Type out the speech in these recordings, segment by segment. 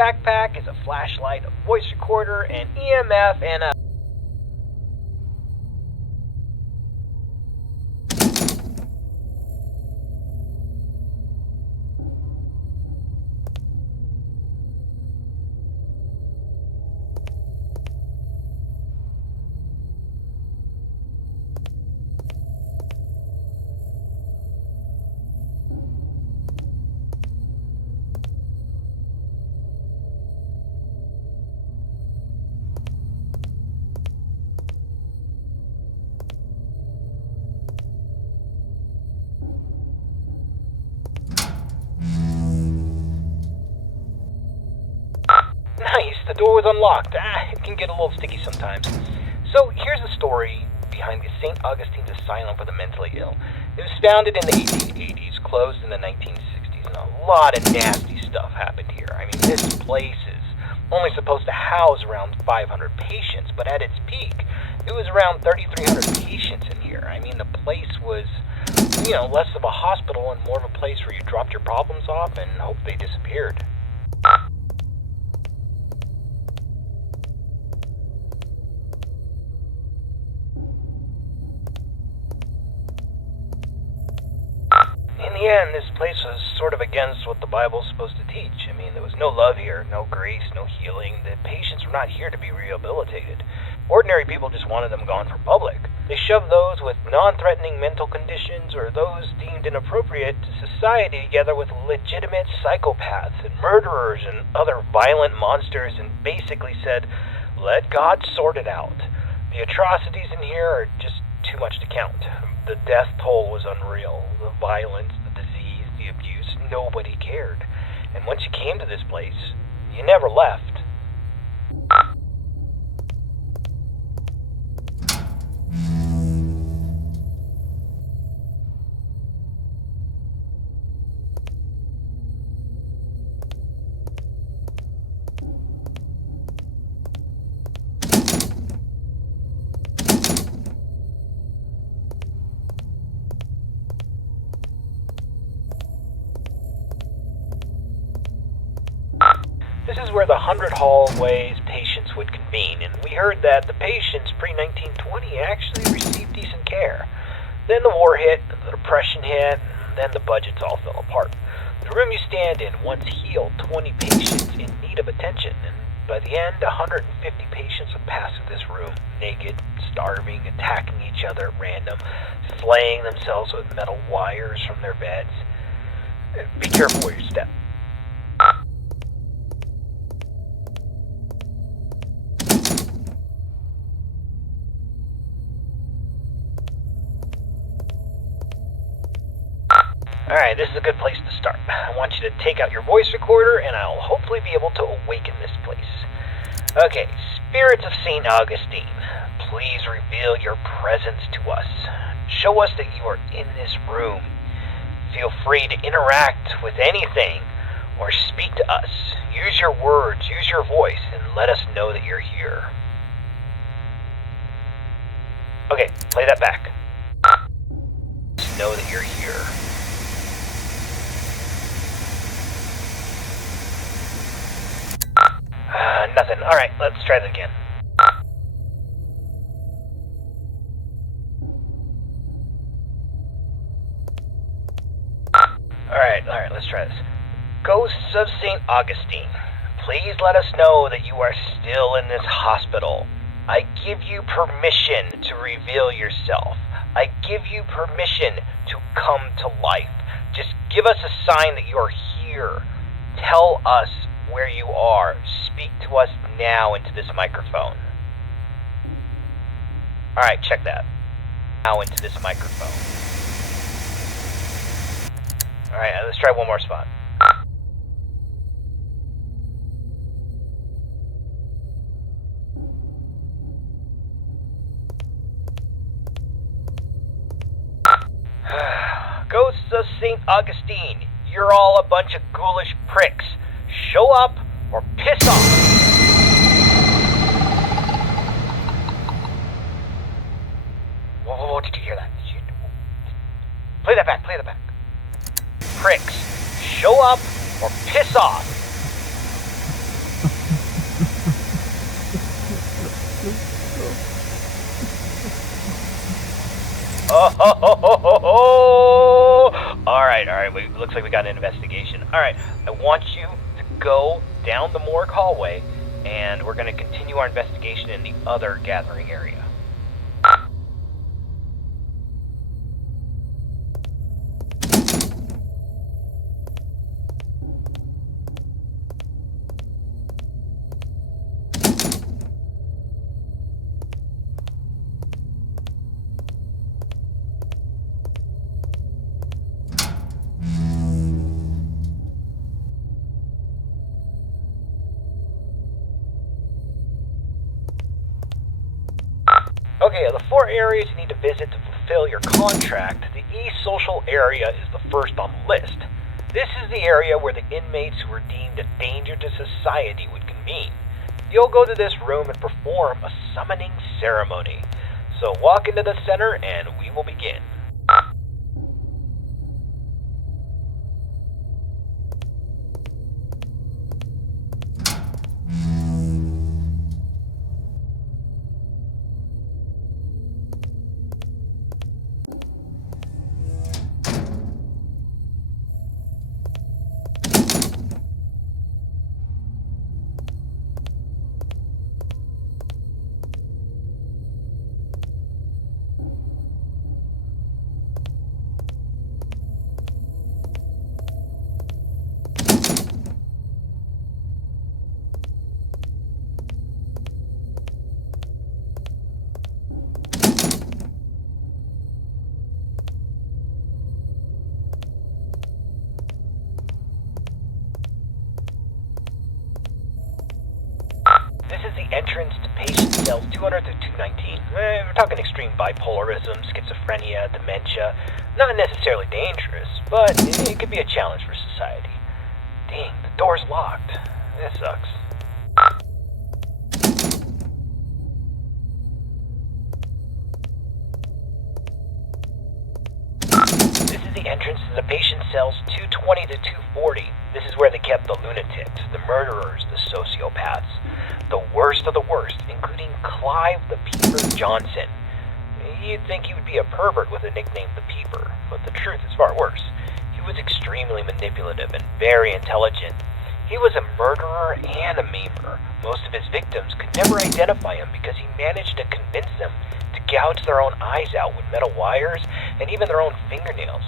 backpack is a flashlight, a voice recorder, an EMF, and a... Nice, the door was unlocked. It can get a little sticky sometimes. So here's the story behind the St. Augustine's Asylum for the Mentally Ill. It was founded in the 1880s, closed in the 1960s, and a lot of nasty stuff happened here. I mean, this place is only supposed to house around 500 patients, but at its peak, it was around 3,300 patients in here. I mean, the place was, less of a hospital and more of a place where you dropped your problems off and hoped they disappeared. In the end, this place was sort of against what the Bible's supposed to teach. I mean, there was no love here, no grace, no healing. The patients were not here to be rehabilitated. Ordinary people just wanted them gone from public. They shoved those with non-threatening mental conditions or those deemed inappropriate to society together with legitimate psychopaths and murderers and other violent monsters and basically said, let God sort it out. The atrocities in here are just too much to count. The death toll was unreal. The violence, the disease, the abuse, nobody cared. And once you came to this place, you never left. This is where the 100 hallways patients would convene, and we heard that the patients pre-1920 actually received decent care. Then the war hit, the depression hit, and then the budgets all fell apart. The room you stand in once healed 20 patients in need of attention, and by the end, 150 patients would pass through this room, naked, starving, attacking each other at random, flaying themselves with metal wires from their beds. Be careful where you step. Alright, this is a good place to start. I want you to take out your voice recorder and I'll hopefully be able to awaken this place. Okay, spirits of St. Augustine, please reveal your presence to us. Show us that you are in this room. Feel free to interact with anything or speak to us. Use your words, use your voice, and let us know that you're here. Okay, play that back. Just know that you're here. Nothing. Alright, let's try that again. Alright, let's try this. Ghosts of St. Augustine, please let us know that you are still in this hospital. I give you permission to reveal yourself. I give you permission to come to life. Just give us a sign that you're here. Tell us where you are. Speak to us now into this microphone. Alright, check that. Now into this microphone. Alright, let's try one more spot. Ghosts of St. Augustine, you're all a bunch of ghoulish pricks. Show up or piss off. Whoa, did you hear that? Play that back. Pricks, show up or piss off. Oh, all right. Looks like we got an investigation. All right, I want you to go down the morgue hallway, and we're going to continue our investigation in the other gathering area. Okay, of the 4 areas you need to visit to fulfill your contract, the East Social area is the first on the list. This is the area where the inmates who are deemed a danger to society would convene. You'll go to this room and perform a summoning ceremony. So walk into the center and we will begin. This is the entrance to patient cells 200 to 219. We're talking extreme bipolarism, schizophrenia, dementia. Not necessarily dangerous, but it could be a challenge for society. Dang, the door's locked. That sucks. This is the entrance to the patient cells 220 to 240. This is where they kept the lunatics, the murderers, the sociopaths. The worst of the worst, including Clive the Peeper Johnson. You'd think he would be a pervert with a nickname the Peeper, but the truth is far worse. He was extremely manipulative and very intelligent. He was a murderer and a maimer. Most of his victims could never identify him because he managed to convince them to gouge their own eyes out with metal wires and even their own fingernails.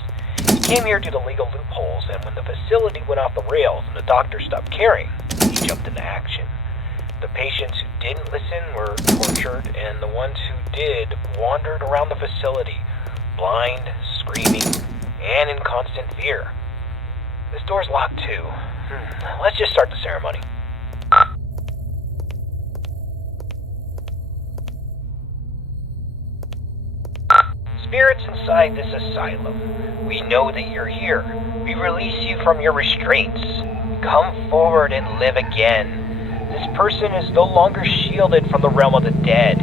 He came here due to legal loopholes, and when the facility went off the rails and the doctors stopped caring, he jumped into action. The patients who didn't listen were tortured, and the ones who did wandered around the facility, blind, screaming, and in constant fear. This door's locked too. Let's just start the ceremony. Spirits inside this asylum, we know that you're here. We release you from your restraints. Come forward and live again. This person is no longer shielded from the realm of the dead.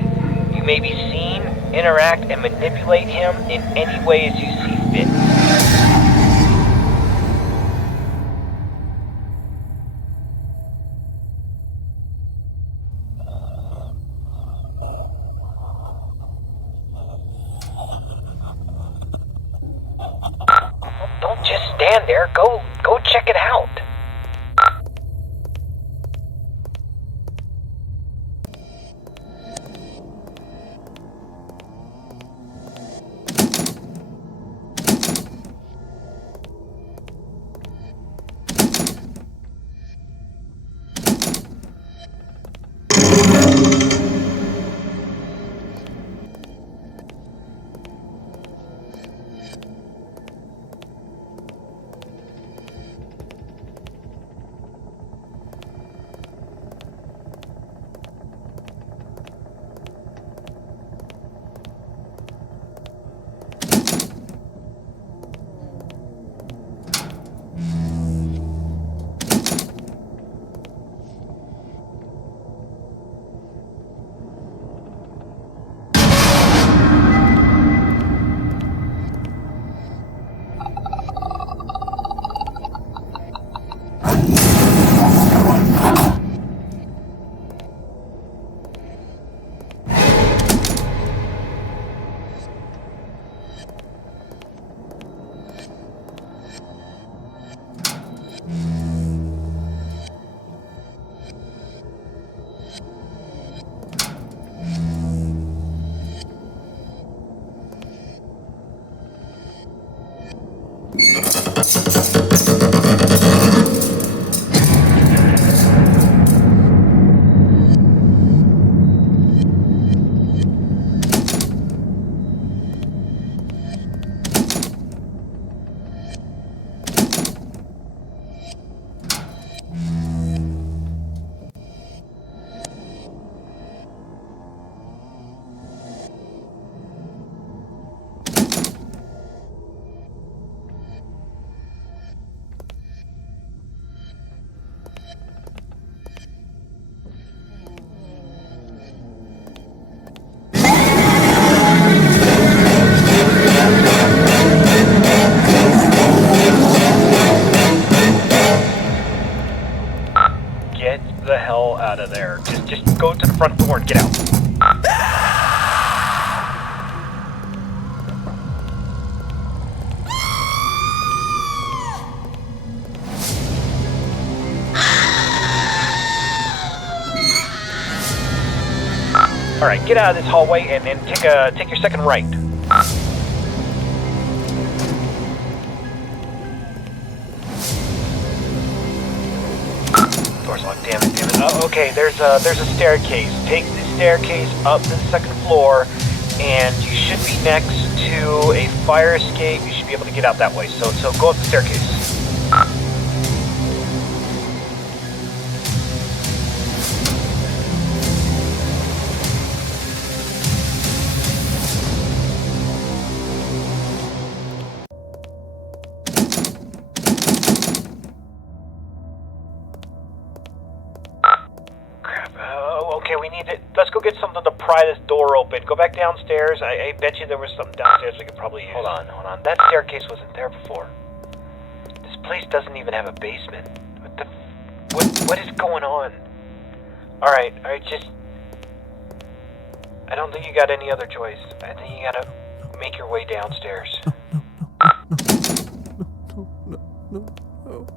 You may be seen, interact, and manipulate him in any way as you see fit. Don't just stand there. Go check it out. horn. Get out. Alright, get out of this hallway and then take your second right. Door's locked, damn it. Oh, okay, there's a staircase. Take the staircase up to the second floor, and you should be next to a fire escape. You should be able to get out that way. So go up the staircase. Okay, we need it. Let's go get something to pry this door open. Go back downstairs. I bet you there was something downstairs we could probably use. Hold on. That staircase wasn't there before. This place doesn't even have a basement. What is going on? Alright, just... I don't think you got any other choice. I think you gotta make your way downstairs. No.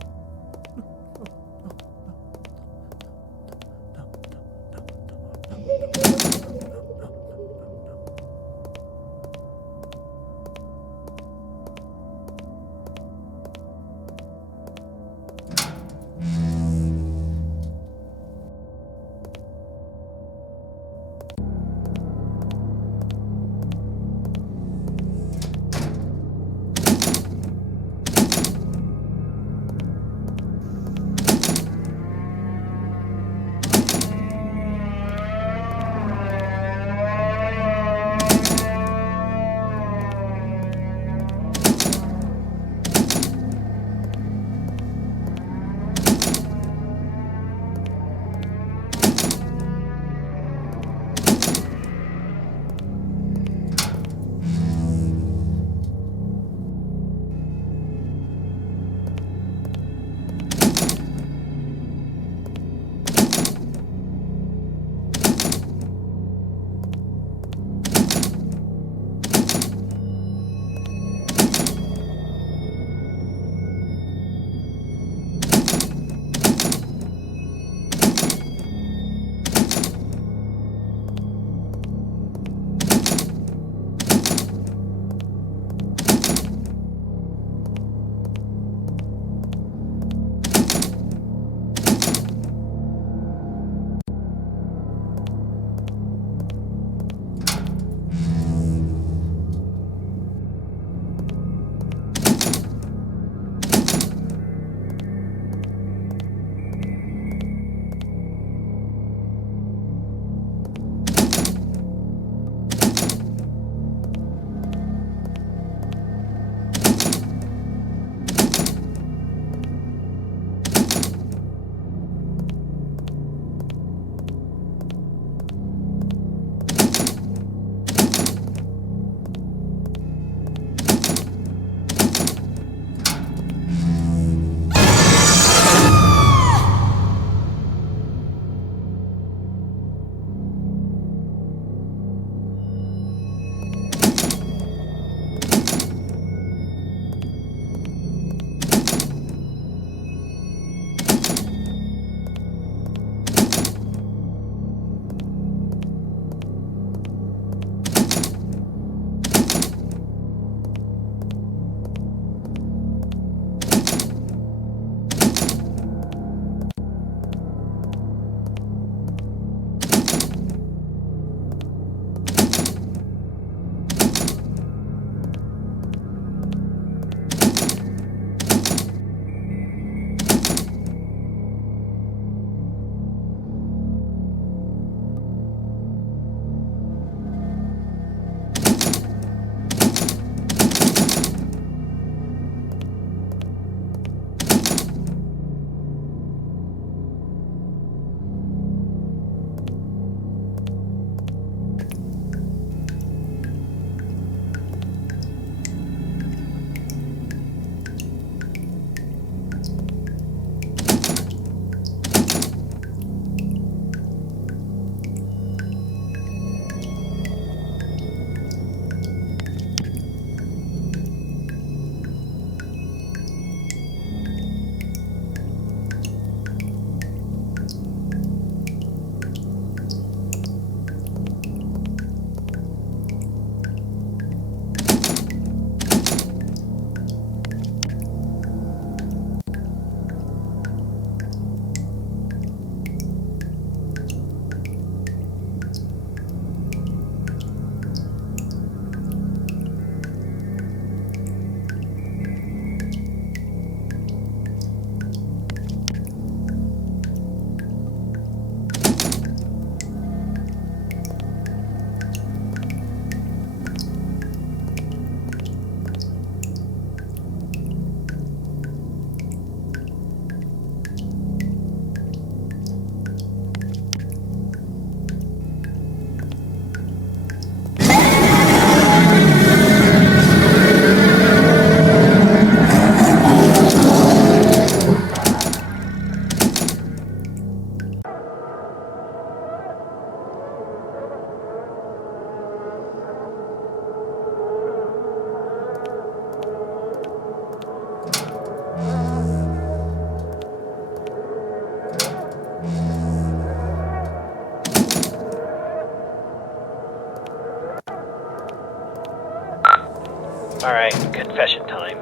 Alright, confession time.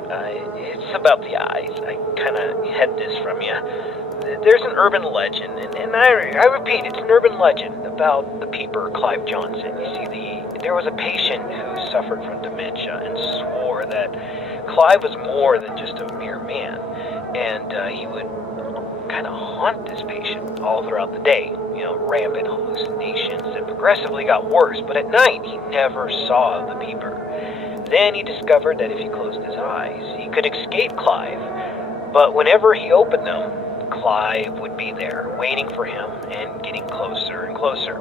It's about the eyes. I kinda hid this from you. There's an urban legend, and I repeat, it's an urban legend about the peeper Clive Johnson. You see, there was a patient who suffered from dementia and swore that Clive was more than just a mere man, and he would kind of haunt this patient all throughout the day. You know, rampant hallucinations that progressively got worse, but at night he never saw the peeper. Then he discovered that if he closed his eyes, he could escape Clive, but whenever he opened them, Clive would be there, waiting for him and getting closer and closer.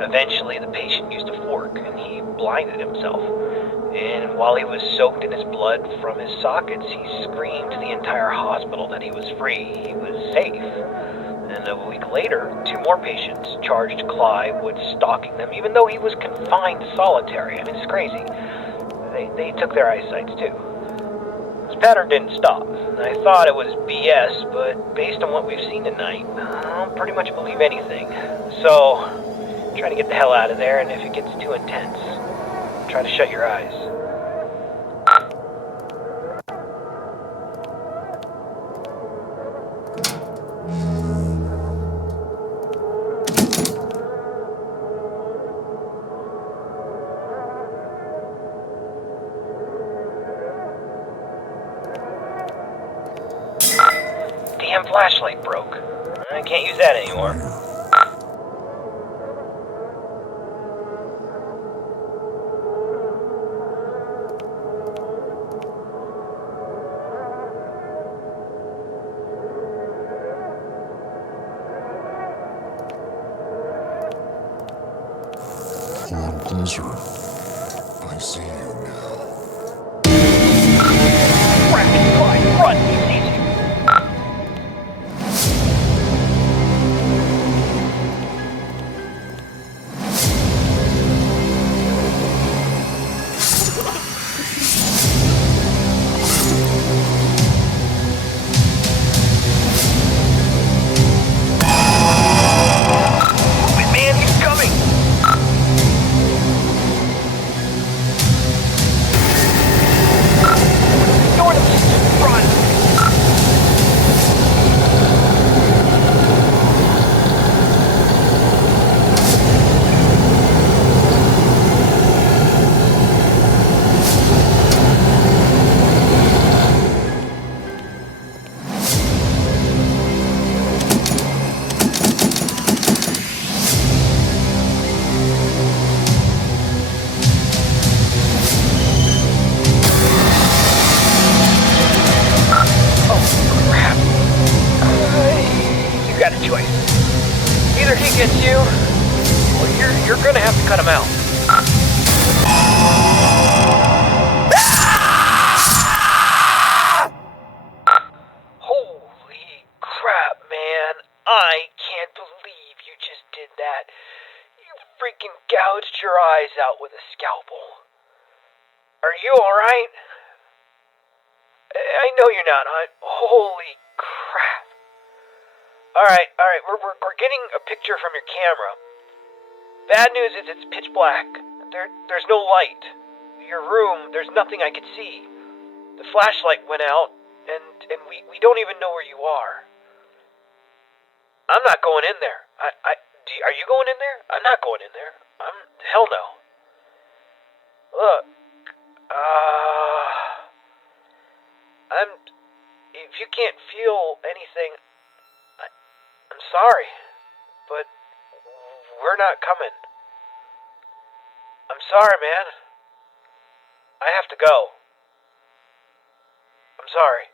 Eventually, the patient used a fork, and he blinded himself. And while he was soaked in his blood from his sockets, he screamed to the entire hospital that he was free, he was safe. And a week later, 2 more patients charged Clive with stalking them, even though he was confined to solitary. I mean, it's crazy. They took their eyesights too. This pattern didn't stop. I thought it was BS, but based on what we've seen tonight, I'll pretty much believe anything. So, try to get the hell out of there, and if it gets too intense, try to shut your eyes. Damn flashlight broke. I can't use that anymore. Pull him closer. I see you now. Rapid fire, run, he sees you. Move it, man, he's coming! Door to the run! You got a choice. Either he gets you, or you're gonna have to cut him out. Holy crap, man. I can't believe you just did that. You freaking gouged your eyes out with a scalpel. Are you alright? I know you're not. Holy crap. Alright, we're getting a picture from your camera. Bad news is it's pitch black. There's no light. Your room, there's nothing I could see. The flashlight went out, and we don't even know where you are. I'm not going in there. Are you going in there? I'm not going in there. Hell no. Look, if you can't feel anything, I'm sorry, but we're not coming. I'm sorry, man. I have to go. I'm sorry.